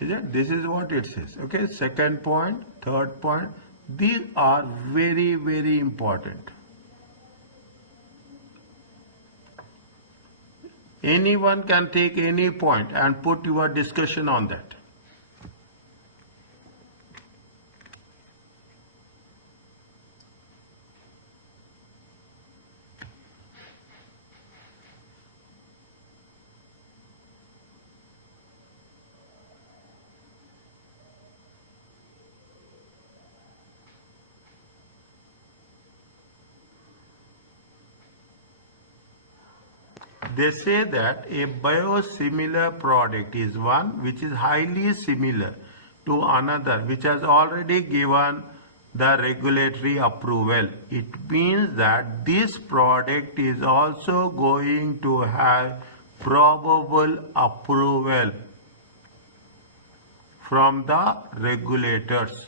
Is it? This is what it says. Okay, second point, third point. These are very, very important. Anyone can take any point and put your discussion on that. They say that a biosimilar product is one which is highly similar to another which has already given the regulatory approval. It means that this product is also going to have probable approval from the regulators.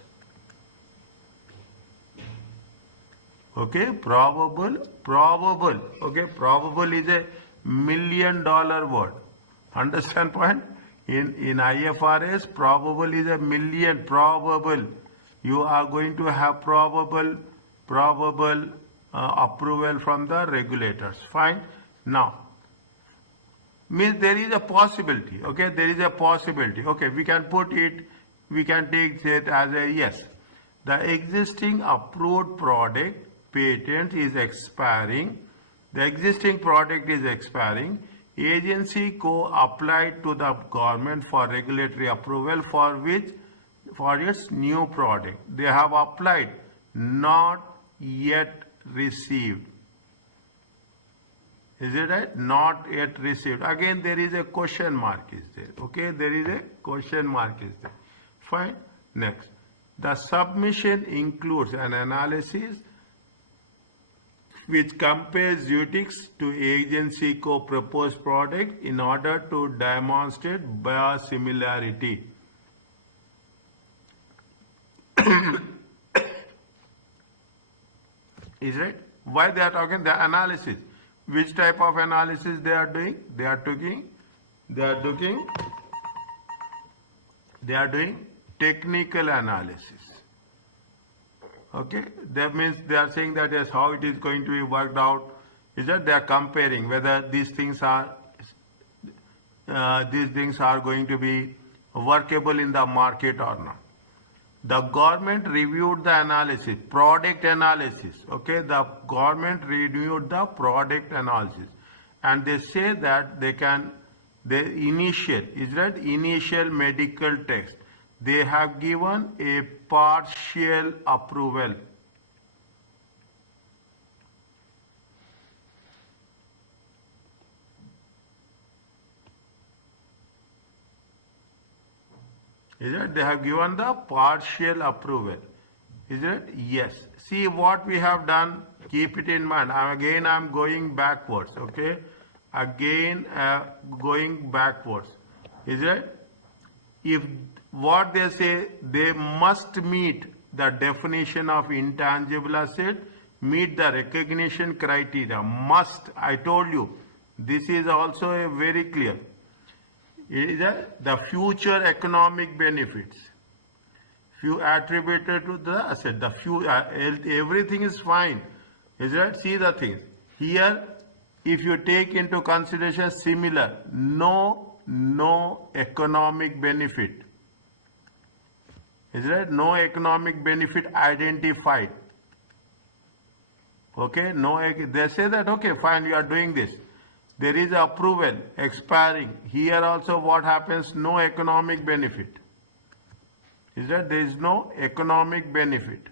Okay, probable. Okay, probable is a $1 million word. Understand point? In IFRS, probable is a million. Probable. You are going to have probable approval from the regulators. Fine. Now, means there is a possibility. Okay, there is a possibility. Okay, we can put it. We can take it as a yes. The existing approved product patent is expiring. The existing product is expiring. Agency applied to the government for regulatory approval for its new product. They have applied, not yet received. Is it right? Not yet received. Again, there is a question mark is there. Okay, there is a question mark is there. Fine. Next. The submission includes an analysis which compares Zutix to agency proposed product in order to demonstrate biosimilarity. Is right? Why they are talking the analysis? Which type of analysis they are doing? They are doing technical analysis. Okay, that means they are saying that yes, how it is going to be worked out. Is that they are comparing whether these things are going to be workable in the market or not. The government reviewed the analysis, product analysis. Okay, the government reviewed the product analysis, and they say that initial medical test. They have given a partial approval. Is it? They have given the partial approval. Is it? Yes. See what we have done. Keep it in mind. I'm going backwards. Okay. Again, going backwards. Is it? If what they say, they must meet the definition of intangible asset, meet the recognition criteria. Must, I told you, this is also a very clear. It is the future economic benefits. Few attributed to the asset. Everything is fine. Is that? See the things. Here, if you take into consideration similar, no economic benefit. Is that? No economic benefit identified. Okay, they say that, okay, fine, you are doing this. There is approval expiring. Here also what happens? No economic benefit. Is that? There is no economic benefit.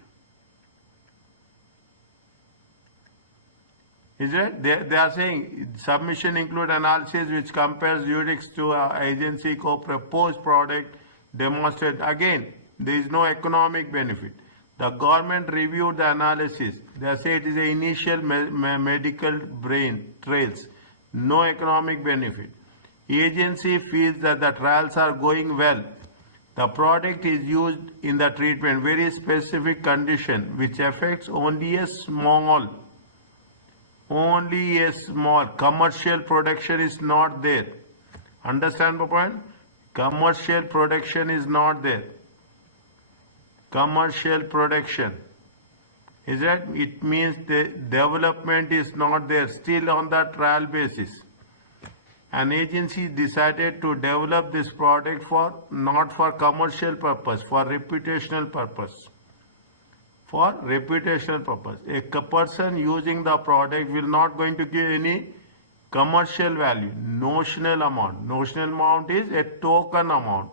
Is it? They are saying submission include analysis which compares Zutix to agency proposed product demonstrate. Again, there is no economic benefit. The government reviewed the analysis. They say it is an initial medical brain trials. No economic benefit. Agency feels that the trials are going well. The product is used in the treatment, very specific condition which affects only a small commercial production is not there. Understand the point? Commercial production is not there. Commercial production. Is that? It means the development is not there, still on the trial basis. An agency decided to develop this product for not for commercial purpose, for reputational purpose. For reputational purpose. A person using the product will not going to give any commercial value, notional amount. Notional amount is a token amount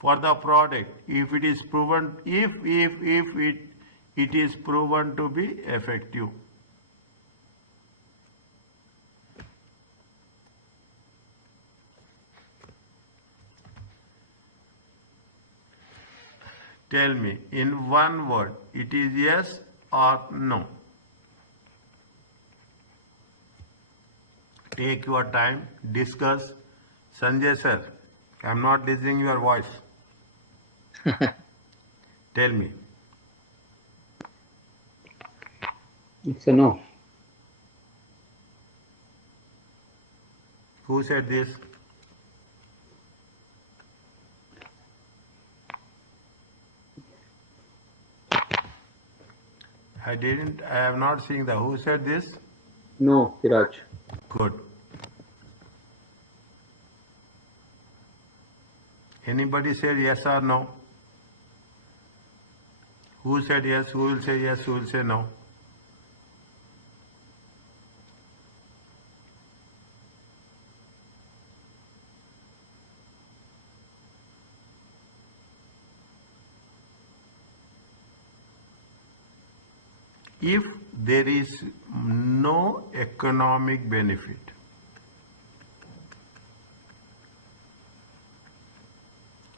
for the product if it is proven, if it is proven to be effective. Tell me in one word, it is yes or no. Take your time, discuss. Sanjay sir, I am not listening your voice. Tell me. It's a no. Who said this? I have not seen the, who said this? No, Siraj. Good. Anybody said yes or no? Who said yes? Who will say yes? Who will say no? If there is no economic benefit,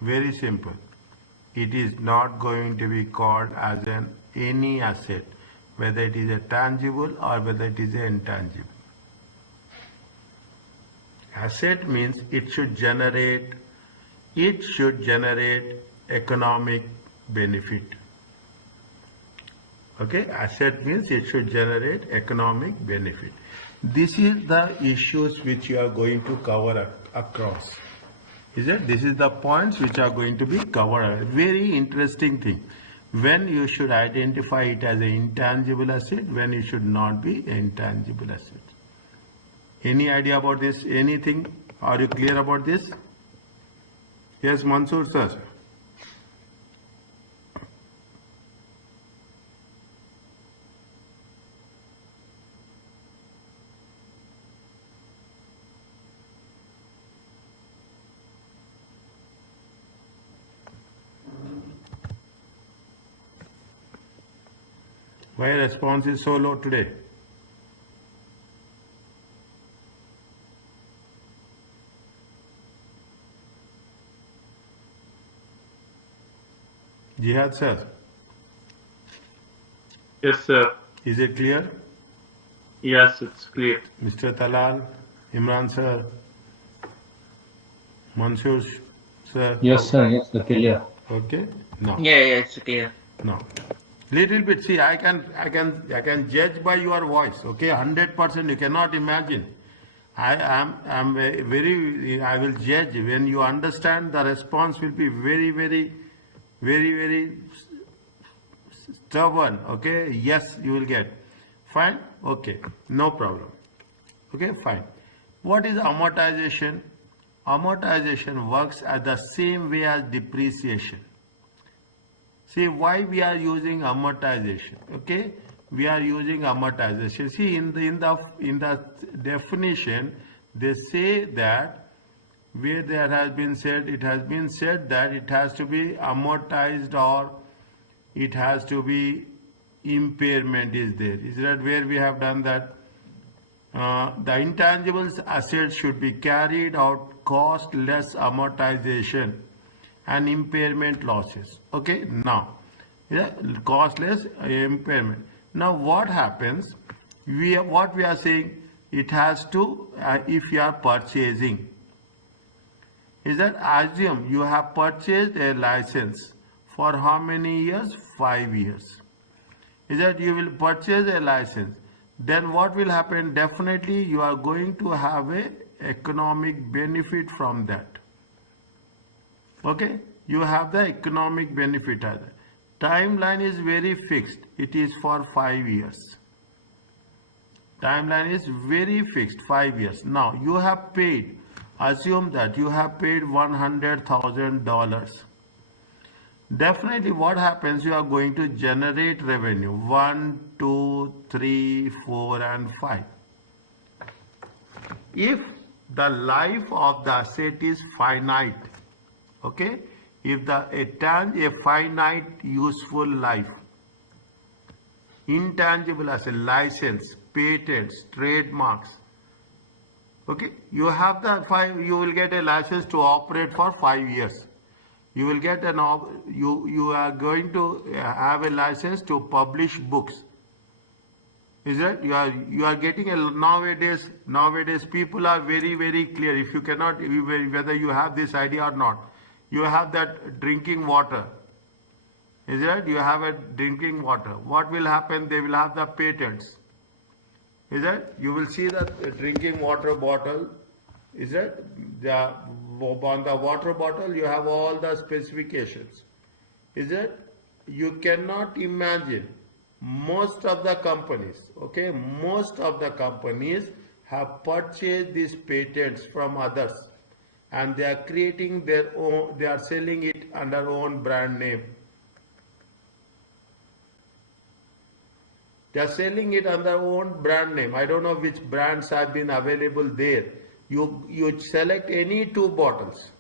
very simple, it is not going to be called as any asset, whether it is a tangible or whether it is an intangible. Asset means it should generate economic benefit. Okay, asset means it should generate economic benefit. This is the issues which you are going to cover across. Is it? This is the points which are going to be covered. Very interesting thing. When you should identify it as an intangible asset, when it should not be an intangible asset. Any idea about this? Anything? Are you clear about this? Yes, Mansoor sir. Why response is so low today? Jihad sir. Yes, sir. Is it clear? Yes, it's clear. Mr. Talal, Imran sir, Mansoor sir. Yes, sir. Yes, sir. Clear. Okay. No. Yeah, it's clear. No. Little bit. See, I can judge by your voice. Okay, 100%. You cannot imagine. I'm very. I will judge when you understand. The response will be very stubborn. Okay. Yes, you will get. Fine. Okay. No problem. Okay. Fine. What is amortization? Amortization works at the same way as depreciation. See why we are using amortization. Okay, we are using amortization. See in the definition they say that where there has been said, it has been said that it has to be amortized or it has to be impairment is there. Is that where we have done that? The intangibles assets should be carried out cost less amortization and impairment losses. Okay, now costless impairment. Now what happens? What we are saying, it has to if you are purchasing, is that assume you have purchased a license for how many years? 5 years. Is that you will purchase a license. then what will happen? Definitely you are going to have a economic benefit from that. Okay, you have the economic benefit. Timeline is very fixed. It is for 5 years. Timeline is very fixed, 5 years. Now you have paid, assume that you have paid $100,000. Definitely what happens, you are going to generate revenue 1, 2, 3, 4 and 5. If the life of the asset is finite, okay, if a finite useful life, intangible asset, license, patents, trademarks, okay, you have you will get a license to operate for 5 years. You will get you are going to have a license to publish books. Is it? You are getting nowadays people are very clear. If you cannot, whether you have this idea or not, you have that drinking water. Is it? You have a drinking water. What will happen? They will have the patents. Is it? You will see that drinking water bottle. Is it? On the water bottle you have all the specifications. Is it? You cannot imagine most of the companies, okay, most of the companies have purchased these patents from others and they are creating their own, they are selling it under own brand name. They are selling it under own brand name. I don't know which brands have been available there. You select any 2 bottles,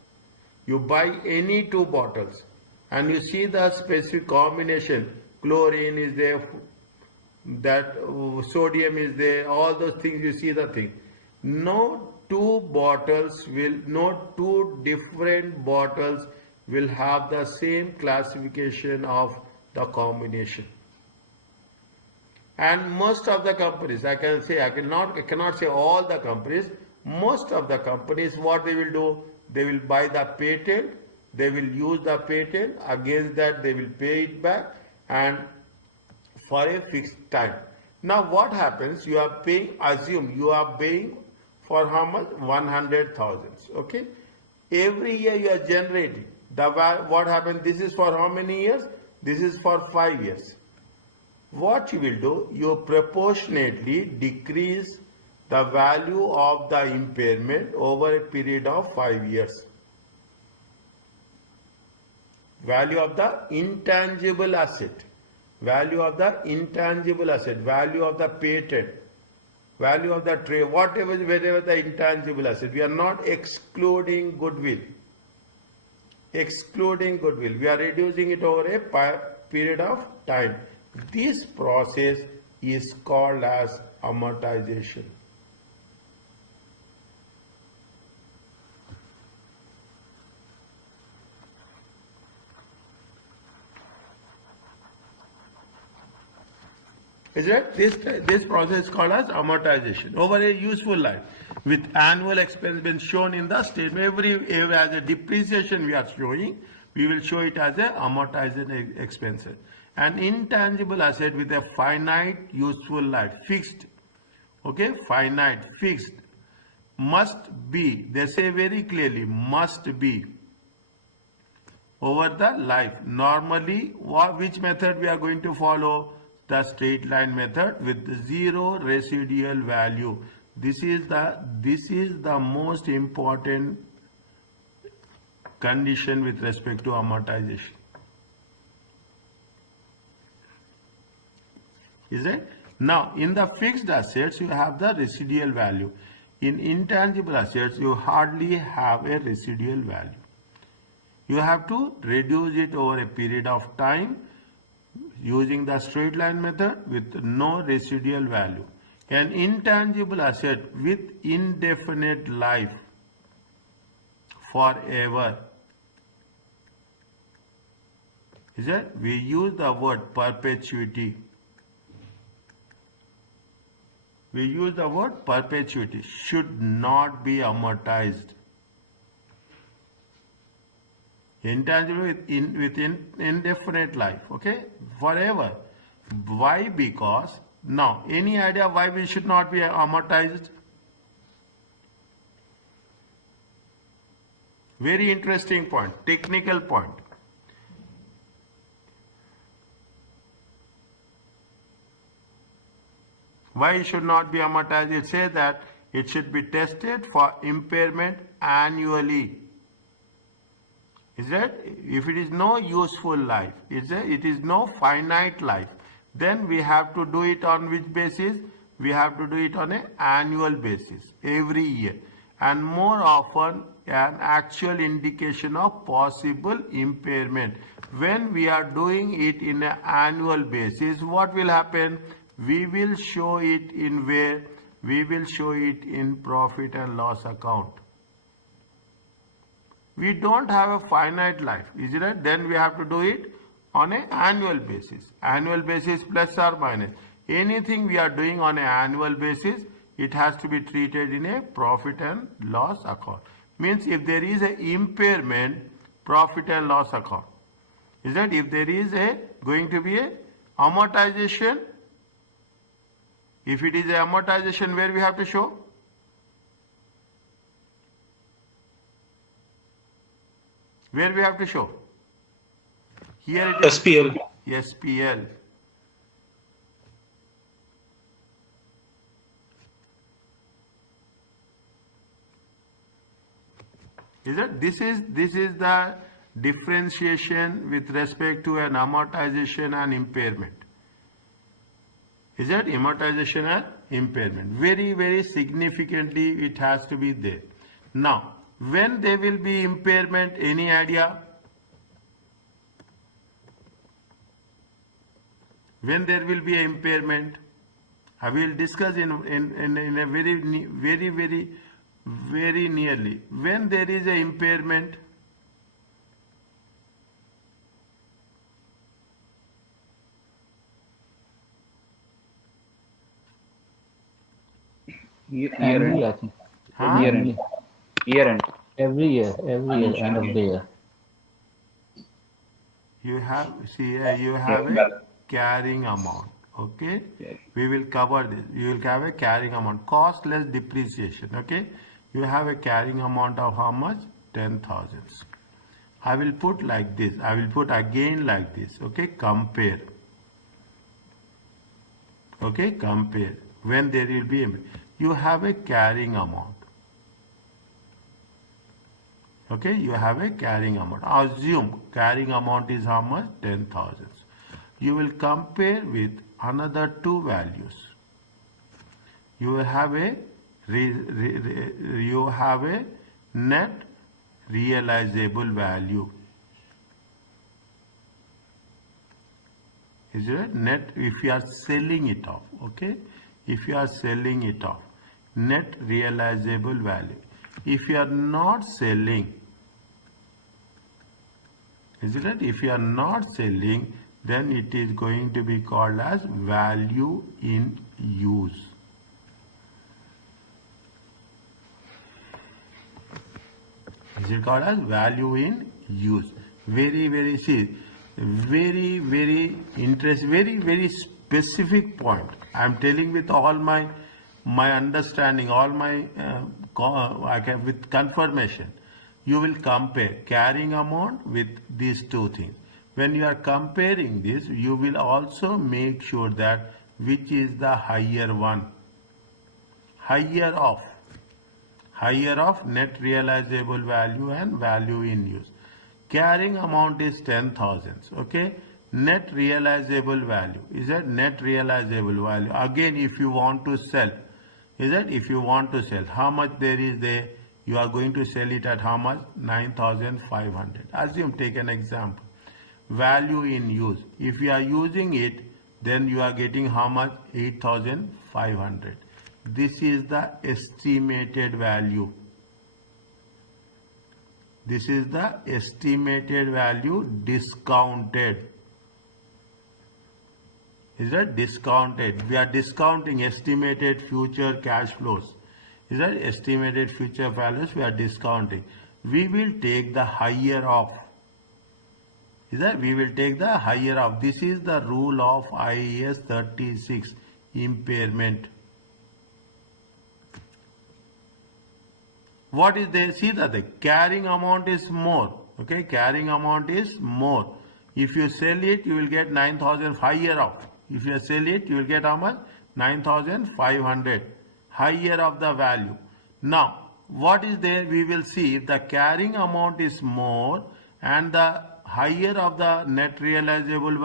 you buy any 2 bottles and you see the specific combination. Chlorine is there, that sodium is there, all those things, you see the thing. No 2 different bottles will have the same classification of the combination. And most of the companies, I cannot say all the companies, most of the companies, what they will do, they will buy the patent, they will use the patent, against that they will pay it back and for a fixed time. Now what happens, you are paying, assume you are paying for how much? 100,000. Okay, every year you are generating what happens, this is for how many years? This is for 5 years. What you will do, you proportionately decrease the value of the impairment over a period of 5 years. Value of the intangible asset, value of the intangible asset, value of the patent, value of the trade, whatever the intangible asset. We are not excluding goodwill. Excluding goodwill. We are reducing it over a period of time. This process is called as amortization. Is it? This process is called as amortization over a useful life, with annual expense being shown in the statement. Every as a depreciation we are showing, we will show it as a amortization expense. An intangible asset with a finite useful life, fixed, okay, finite, fixed, must be, they say very clearly, must be over the life. Normally, which method we are going to follow? The straight line method with 0 residual value. This is the most important condition with respect to amortization. Is it? Now, in the fixed assets, you have the residual value. In intangible assets, you hardly have a residual value. You have to reduce it over a period of time using the straight line method with no residual value. An intangible asset with indefinite life, forever. Is it? We use the word perpetuity. We use the word perpetuity. Should not be amortized. Intangible with indefinite life, okay, forever. Why? Because Now, any idea why we should not be amortized? Very interesting point, technical point. Why it should not be amortized? It says that it should be tested for impairment annually. Is that if it is no useful life, it is no finite life, then we have to do it on which basis? We have to do it on an annual basis every year, and more often an actual indication of possible impairment. When we are doing it in an annual basis, what will happen? We will show it in where? We will show it in profit and loss account. We don't have a finite life, is it right? Then we have to do it on an annual basis. Annual basis plus or minus. Anything we are doing on an annual basis, it has to be treated in a profit and loss account. Means if there is an impairment, profit and loss account. Is that if there is going to be a amortization? If it is a amortization, where we have to show? Where we have to show? Here it is SPL. SPL. Is it? This is the differentiation with respect to an amortization and impairment. Is that amortization and impairment? Very, very significantly it has to be there. Now, when there will be impairment, any idea? When there will be an impairment? I will discuss in a very nearly. When there is an impairment, Annually, I think. huh? Year end. Year end. Every year, end of the year. You have, see, you have a carrying amount. Okay, we will cover this. You will have a carrying amount, cost less depreciation. Okay, you have a carrying amount of how much? 10,000. I will put like this. I will put again like this. Okay, compare. Okay, compare. When there will be, you have a carrying amount. Okay, you have a carrying amount. Assume carrying amount is how much? 10,000. You will compare with another two values. You will have a net realizable value. Is it net? If you are selling it off, okay? If you are selling it off, net realizable value. If you are not selling, is it right? If you are not selling, then it is going to be called as value in use. Is it called as value in use? Very interesting, very specific point. I am telling with all my understanding, all my with confirmation. You will compare carrying amount with these two things. When you are comparing this, you will also make sure that which is the higher one. Higher of net realizable value and value in use. Carrying amount is 10,000. Okay. Net realizable value is that net realizable value. Again, if you want to sell, is that if you want to sell, how much there is there? You are going to sell it at how much? 9,500. Assume, take an example. Value in use. If you are using it, then you are getting how much? 8,500. This is the estimated value. This is the estimated value discounted. Is that discounted? We are discounting estimated future cash flows. Is that estimated future values we are discounting? We will take the higher of. Is that we will take the higher of. This is the rule of IAS 36. impairment. What is there? See that the carrying amount is more. Okay, carrying amount is more. If you sell it, you will get 9,000 higher of. If you sell it, you will get how much? 9,500 higher of the value. Now, what is there? We will see if the carrying amount is more and the higher of the net realizable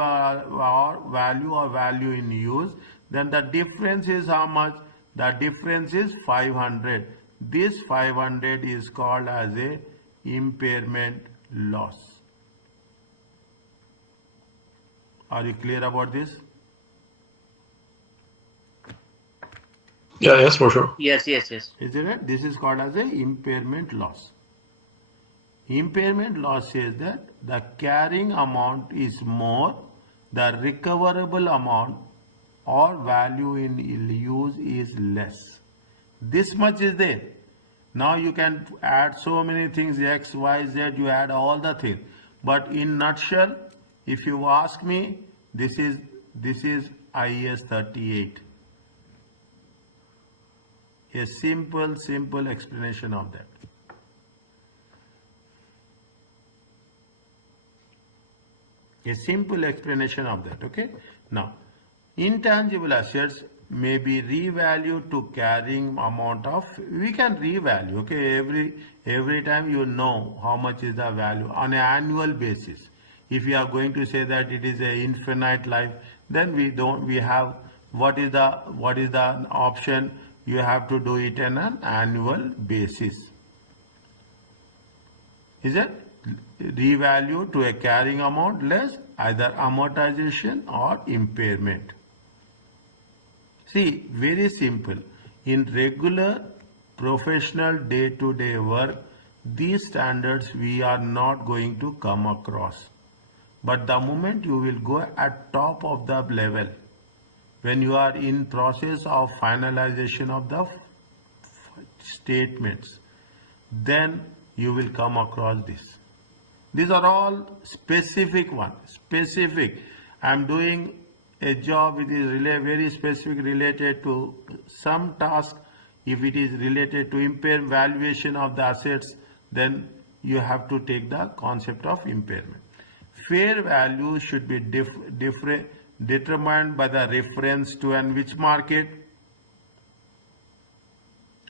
value or value in use, then the difference is how much? The difference is 500. This 500 is called as a impairment loss. Are you clear about this? Yeah, yes, for sure. Yes. Is it right? This is called as a impairment loss. Impairment loss says that the carrying amount is more, the recoverable amount or value in use is less. This much is there. Now you can add so many things, X, Y, Z, you add all the things. But in nutshell, if you ask me, this is IAS 38. A simple explanation of that. A simple explanation of that, okay? Now, intangible assets may be revalued to carrying amount of, we can revalue, okay? Every time you know how much is the value on an annual basis. If you are going to say that it is a infinite life, then we have, what is the option? You have to do it on an annual basis. Is it? Revalue to a carrying amount less either amortization or impairment. See, very simple. In regular professional day-to-day work, these standards we are not going to come across. But the moment you will go at top of the level, when you are in process of finalization of the statements, then you will come across this. These are all specific ones. Specific. I am doing a job which is very specific related to some task. If it is related to impairment valuation of the assets, then you have to take the concept of impairment. Fair value should be determined by the reference to and which market.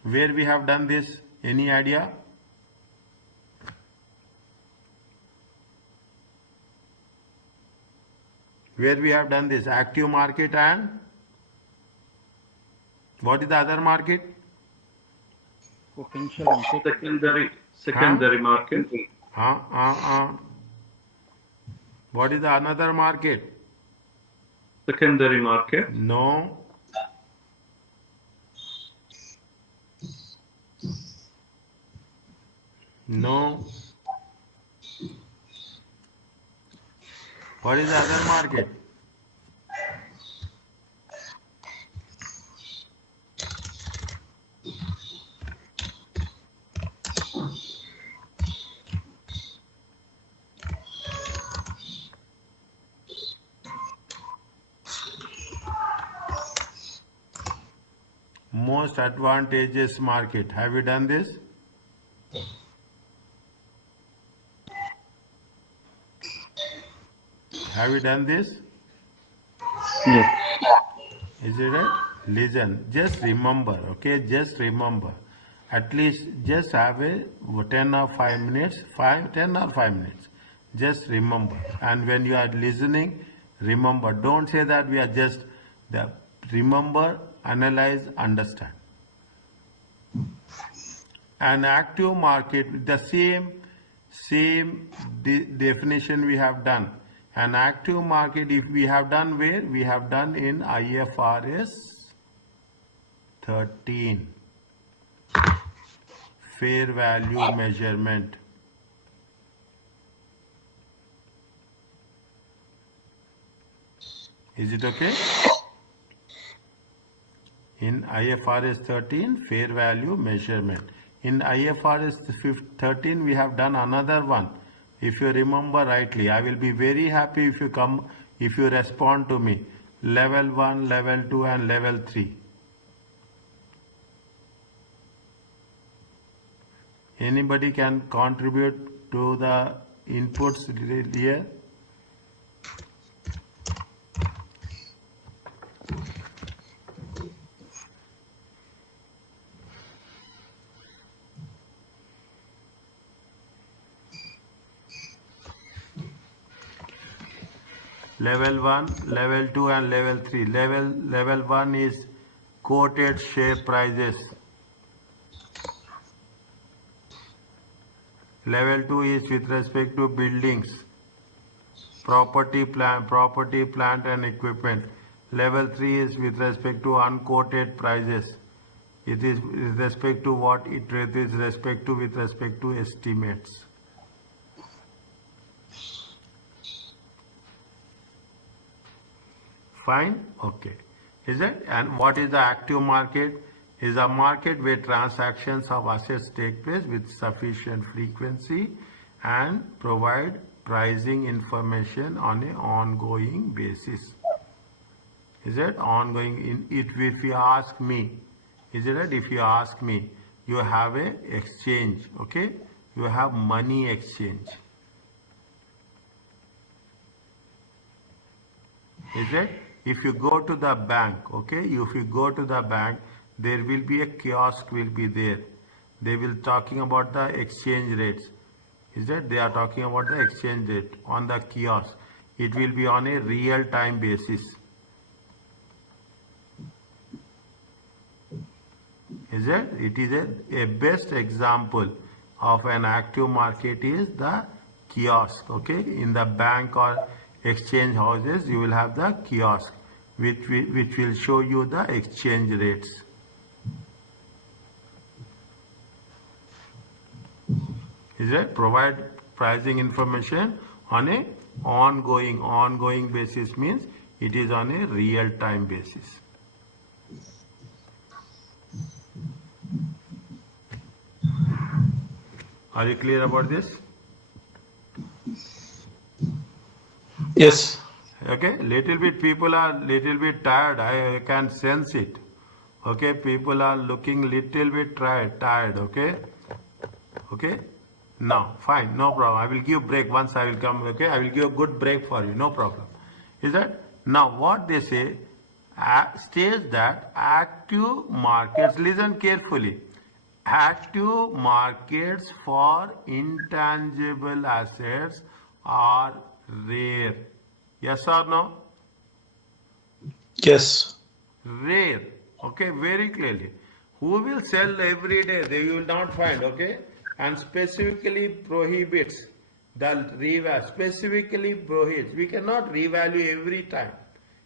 Where we have done this? Any idea? Where we have done this? Active market and what is the other market? Potential and Secondary market. What is the another market? Secondary market. No. What is the other market? Most advantageous market. Have you done this? Have you done this? yes. Is it right? Listen, just remember, okay? Just remember. At least just have a 10 or 5 minutes, 10 or 5 minutes. Just remember. And when you are listening, remember. Don't say that we are just there. Remember, analyze, understand. An active market with the same definition we have done. An active market, if we have done where? We have done in IFRS 13. Fair value measurement. Is it okay? In IFRS 13, fair value measurement. In IFRS 13, we have done another one. If you remember rightly, I will be very happy if you respond to me. level 1, level 2 and level 3. Anybody can contribute to the inputs here? Level 1, level 2 and level 3. Level 1 is quoted share prices. Level 2 is with respect to buildings, property, plant and equipment. Level 3 is with respect to unquoted prices. It is with respect to what it is respect to with respect to estimates. Fine? Okay. Is it? And what is the active market? Is a market where transactions of assets take place with sufficient frequency and provide pricing information on an ongoing basis. Is it ongoing? If you ask me, is it right? If you ask me, you have a exchange, okay? You have money exchange. Is it? If you go to the bank, okay? If you go to the bank, there will be a kiosk will be there. They will talking about the exchange rates. Is that they are talking about the exchange rate on the kiosk. It will be on a real time basis. Is it? It is a best example of an active market is the kiosk. Okay, in the bank or exchange houses, you will have the kiosk, which will show you the exchange rates. Is it? Provide pricing information on a ongoing basis means it is on a real time basis. Are you clear about this? Yes. Okay, little bit people are little bit tired. I can sense it. Okay, people are looking little bit tired. Okay, okay. Now, fine, no problem. I will give break once I will come. Okay, I will give a good break for you. No problem. Is that now what they say? States that active markets. Listen carefully. Active markets for intangible assets are rare. Yes or no? Yes. Rare. Okay, very clearly. Who will sell every day? They will not find. Okay, and specifically prohibits specifically prohibits. We cannot revalue every time.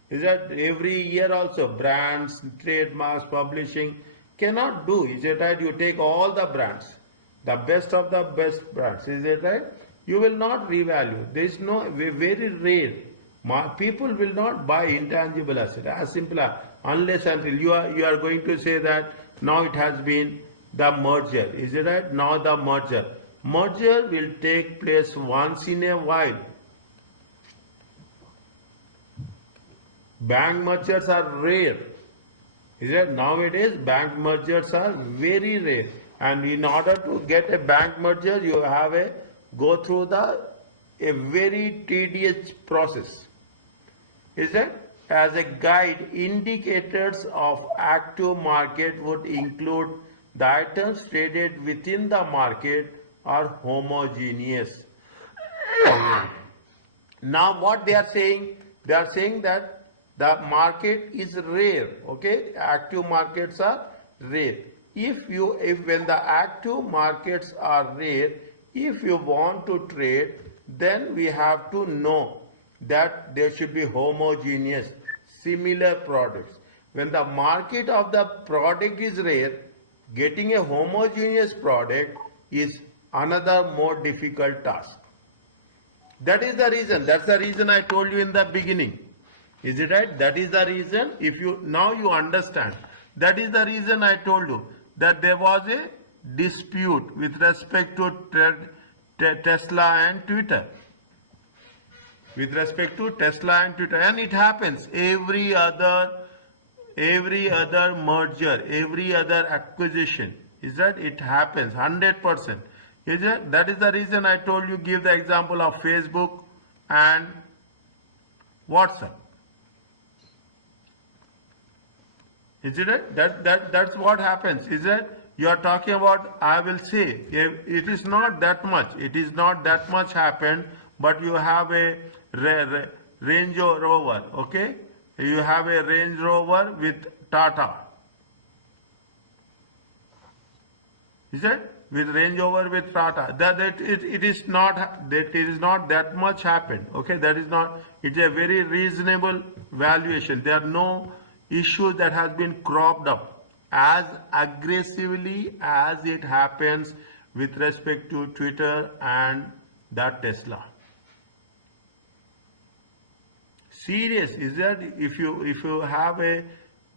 Is that every year also? Brands, trademarks, publishing cannot do. Is it right? You take all the brands, the best of the best brands. Is it right? You will not revalue. There is no very rare. People will not buy intangible asset as simple as unless until you are going to say that now it has been the merger. Is it right? Now the merger will take place once in a while. Bank mergers are rare. Is it? Nowadays bank mergers are very rare, and in order to get a bank merger you have a go through a very tedious process. Is that? As a guide, indicators of active market would include the items traded within the market are homogeneous. Now what they are saying that the market is rare. Okay, active markets are rare. If when the active markets are rare, if you want to trade, then we have to know that there should be homogeneous, similar products. When the market of the product is rare, getting a homogeneous product is another more difficult task. That is the reason. That's the reason I told you in the beginning. Is it right? That is the reason. If you now you understand. That is the reason I told you that there was a dispute with respect to Tesla and Twitter. with respect to Tesla and Twitter, and it happens every other merger, every other acquisition. Is that it happens 100%? Is it? That is the reason I told you give the example of Facebook and WhatsApp. Is it? That's what happens. Is it? You are talking about, I will say, it is not that much. It is not that much happened, but you have a Range Rover, okay? You have a Range Rover with Tata. Is it? With Range Rover with Tata. It is not that much happened. Okay, that is not. It's a very reasonable valuation. There are no issues that has been cropped up as aggressively as it happens with respect to Twitter and that Tesla. Serious is that if you have a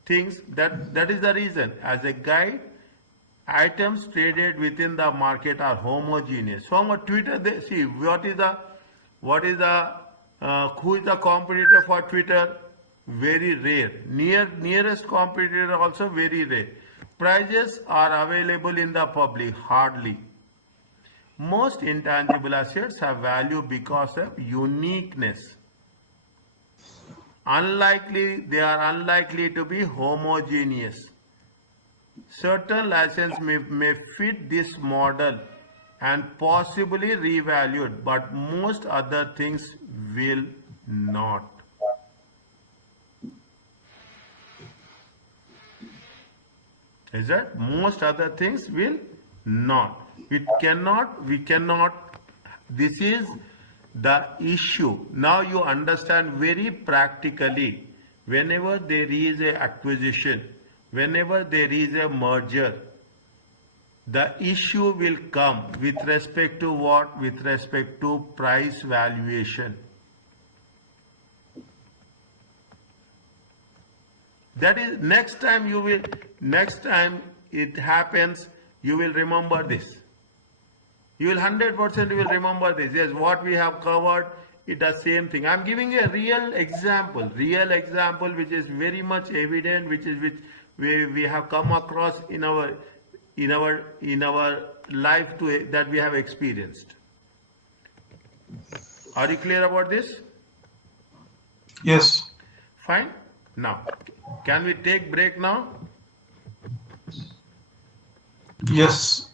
things that is the reason. As a guide, items traded within the market are homogeneous. From a Twitter, they see who is the competitor for Twitter? Very rare. Nearest competitor also very rare. Prices are available in the public hardly. Most intangible assets have value because of uniqueness. They are unlikely to be homogeneous. Certain license may fit this model and possibly revalued, but most other things will not. Is that? Most other things will not. We cannot, this is the issue. Now you understand very practically, whenever there is a acquisition, whenever there is a merger, the issue will come with respect to what? With respect to price valuation. That is, next time it happens, you will remember this. You will 100% remember this. Yes, what we have covered, it does same thing. I am giving you a real example which is very much evident, which we have come across in our life that we have experienced. Are you clear about this? Yes. Fine. Now, can we take break now? Yes.